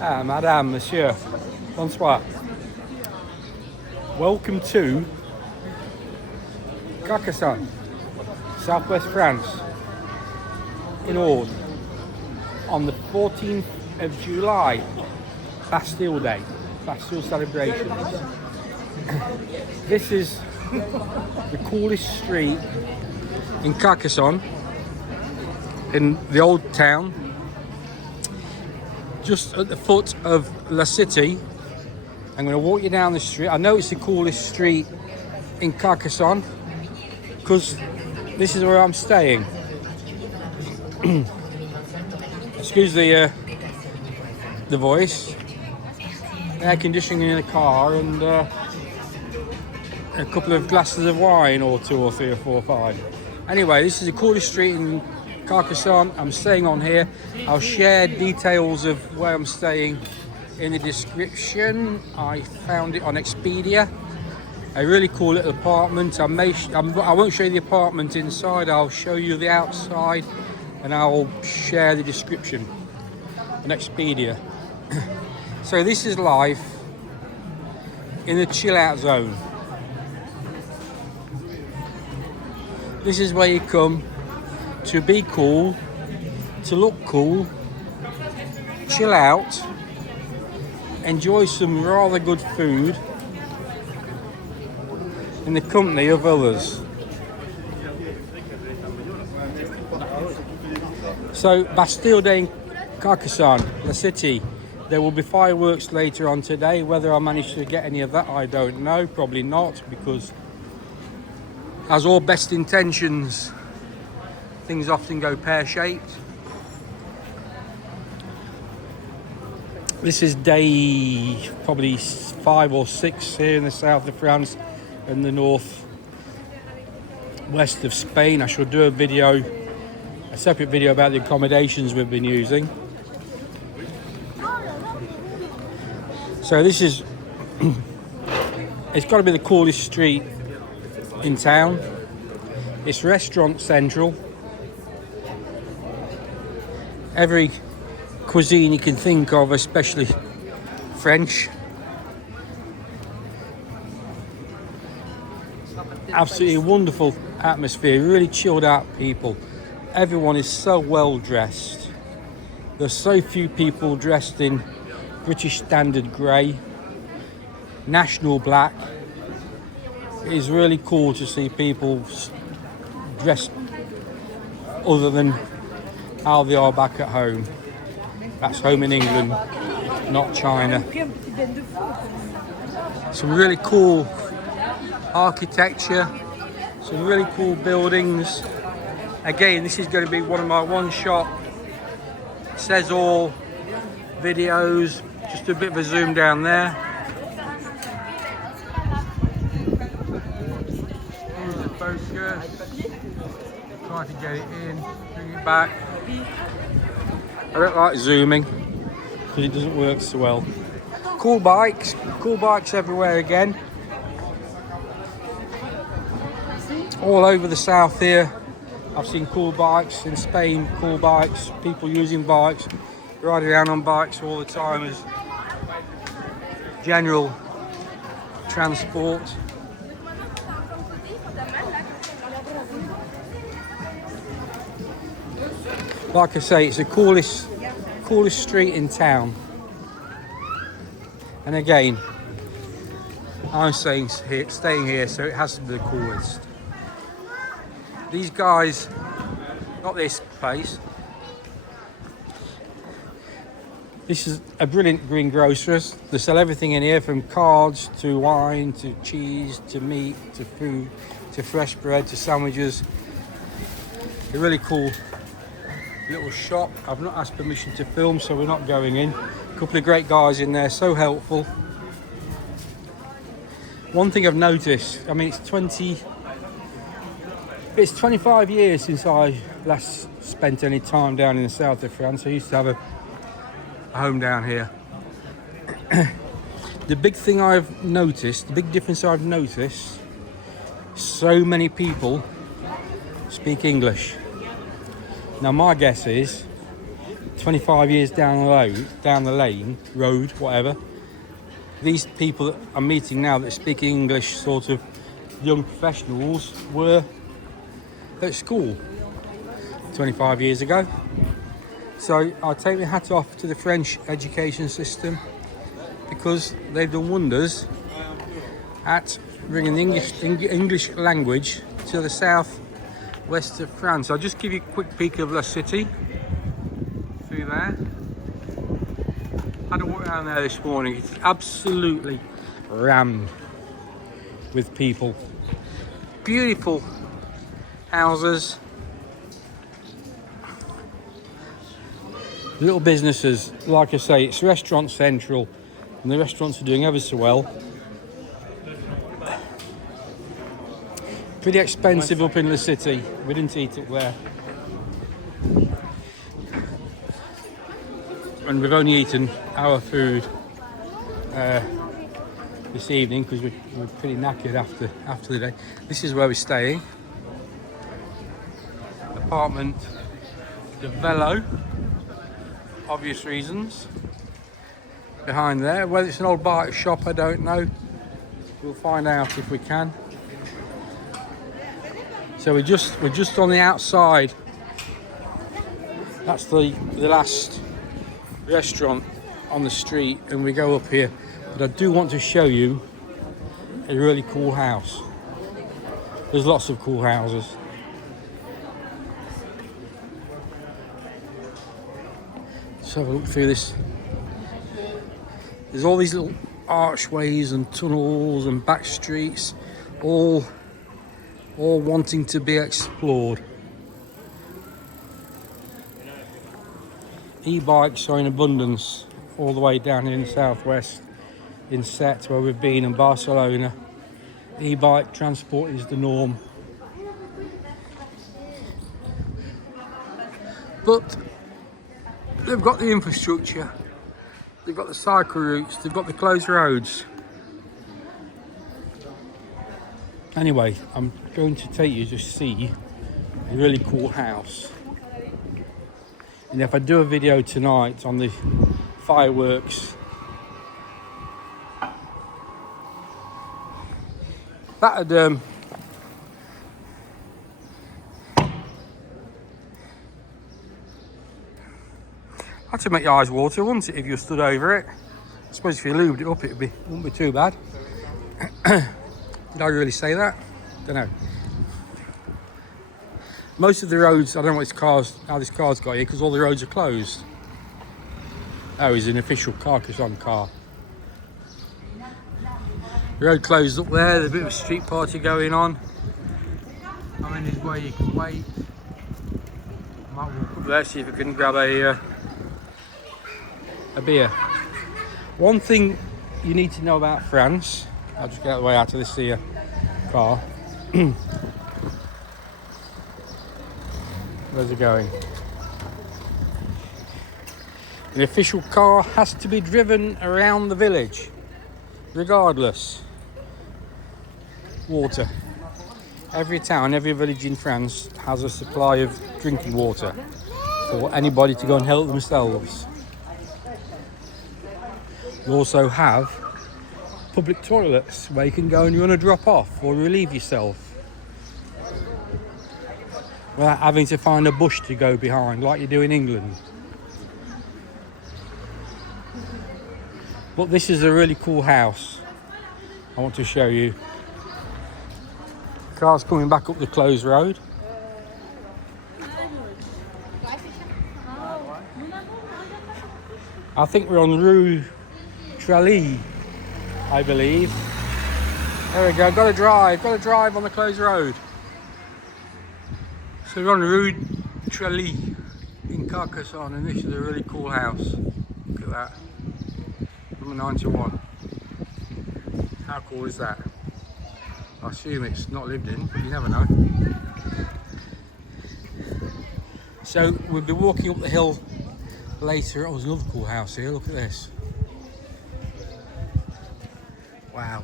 Ah, madame, monsieur, bonsoir. Welcome to Carcassonne, southwest France, in Aude, on the 14th of July, Bastille Day, Bastille celebrations. This is the coolest street in Carcassonne, in the old town, just at the foot of La City. I'm going to walk you down the street. I know it's the coolest street in Carcassonne because this is where I'm staying. Excuse the voice. Air conditioning in the car and a couple of glasses of wine, or 2 or 3 or 4 or 5. Anyway, this is the coolest street in Carcassonne. I'm staying on here. I'll share details of where I'm staying in the description. I found it on Expedia. A really cool little apartment. I won't show you the apartment inside. I'll show you the outside, and I'll share the description on Expedia. So this is life in the chill out zone. This is where you come to be cool, to look cool, chill out, enjoy some rather good food in the company of others. So, Bastille Day in Carcassonne, the city. There will be fireworks later on today. Whether I manage to get any of that, I don't know. Probably not, because as all best intentions, things often go pear-shaped. This is day probably 5 or 6 here in the south of France and the north west of Spain. I shall do a separate video about the accommodations we've been using. So this is, it's got to be the coolest street in town. It's restaurant central. Every cuisine you can think of, especially French. Absolutely wonderful atmosphere, really chilled out people. Everyone is so well dressed. There's so few people dressed in British standard grey, national black. It is really cool to see people dressed other than how they are back at home. That's home in England, not China. Some really cool architecture, some really cool buildings. Again, this is going to be one of my one-shot says all videos. Just a bit of a zoom down there. Here's the focus. Try to get it in, bring it back. I don't like zooming because it doesn't work so well. Cool bikes everywhere again. All over the south here, I've seen cool bikes. In Spain, cool bikes, people using bikes, riding around on bikes all the time as general transport. Like I say, it's the coolest street in town. And again, I'm staying here, so it has to be the coolest. These guys, not this place. This is a brilliant greengrocer's. They sell everything in here, from cards to wine to cheese to meat to food to fresh bread to sandwiches. A really cool little shop. I've not asked permission to film, so we're not going in. A couple of great guys in there, so helpful. One thing I've noticed, I mean, it's 25 years since I last spent any time down in the south of France. I used to have a home down here. The big thing I've noticed, the big difference I've noticed, so many people speak English. Now my guess is 25 years down the road, whatever. These people that I'm meeting now that speak English, sort of young professionals, were at school 25 years ago. So I take my hat off to the French education system, because they've done wonders at bringing the English language to the south-west of France. I'll just give you a quick peek of La City through there. Had a walk around there this morning. It's absolutely rammed with people. Beautiful houses, little businesses. Like I say, it's restaurant central, and the restaurants are doing ever so well. Pretty expensive up in the city. We didn't eat up there, and we've only eaten our food this evening because we're pretty knackered after the day. This is where we're staying. Apartment de Velo, obvious reasons. Behind there, whether it's an old bike shop, I don't know. We'll find out if we can. So we're just on the outside. That's the last restaurant on the street, and we go up here. But I do want to show you a really cool house. There's lots of cool houses. Let's have a look through this. There's all these little archways and tunnels and back streets, all wanting to be explored. E-bikes are in abundance all the way down in the southwest, in Sète, where we've been, in Barcelona. E-bike transport is the norm. But they've got the infrastructure, they've got the cycle routes, they've got the closed roads. Anyway, I'm going to take you to see a really cool house. And if I do a video tonight on the fireworks, that'd that'd make your eyes water, wouldn't it, if you stood over it? I suppose if you lubed it up, wouldn't be too bad. Did I really say that? Don't know. Most of the roads, I don't know how this car's got here, because all the roads are closed. Oh, it's an official Carcassonne car. The road closed up there, there's a bit of a street party going on. I mean, there's where you can wait. Might walk up there, see if we can grab a beer. One thing you need to know about France, I'll just get the way out of this here car. Where's it going? An official car has to be driven around the village, regardless. Water. Every town, every village in France has a supply of drinking water for anybody to go and help themselves. You also have public toilets where you can go and you want to drop off or relieve yourself without having to find a bush to go behind like you do in England. But this is a really cool house I want to show you. Car's coming back up the closed road. I think we're on Rue Trivalle, I believe. There we go, gotta drive on the closed road. So we're on Rue Trivalle in Carcassonne, and this is a really cool house. Look at that. Number 91. How cool is that? I assume it's not lived in, but you never know. So we'll be walking up the hill later. Oh, there's another cool house here, look at this. Wow.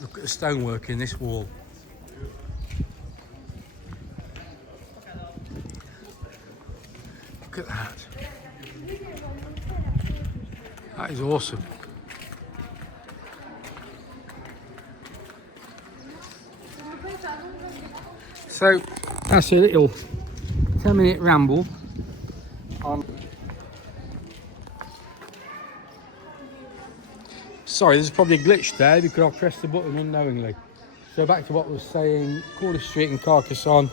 Look at the stonework in this wall. awesome. So that's a little 10-minute ramble on. Sorry, there's probably a glitch there because I pressed the button unknowingly. So back to what I was saying, Corley Street in Carcassonne.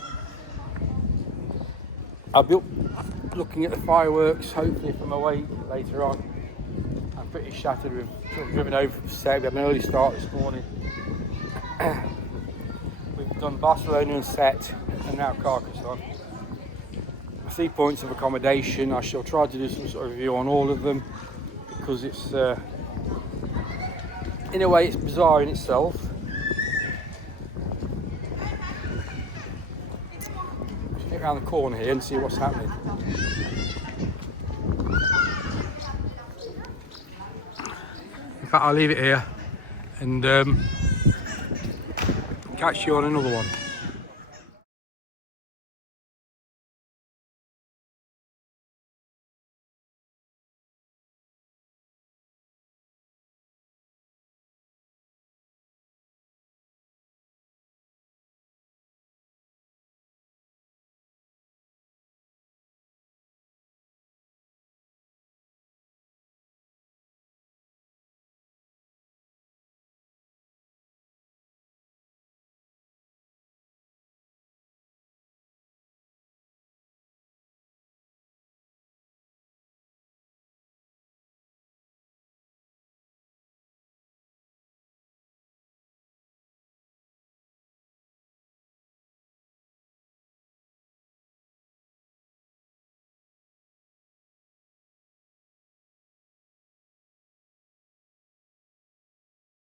I'll be up looking at the fireworks, hopefully from away later on. I'm pretty shattered. We've sort of driven over from Sète. We had an early start this morning. We've done Barcelona and Sète and now Carcassonne. 3 points of accommodation. I shall try to do some sort of review on all of them because it's, in a way, it's bizarre in itself. Just get around the corner here and see what's happening. In fact, I'll leave it here and catch you on another one.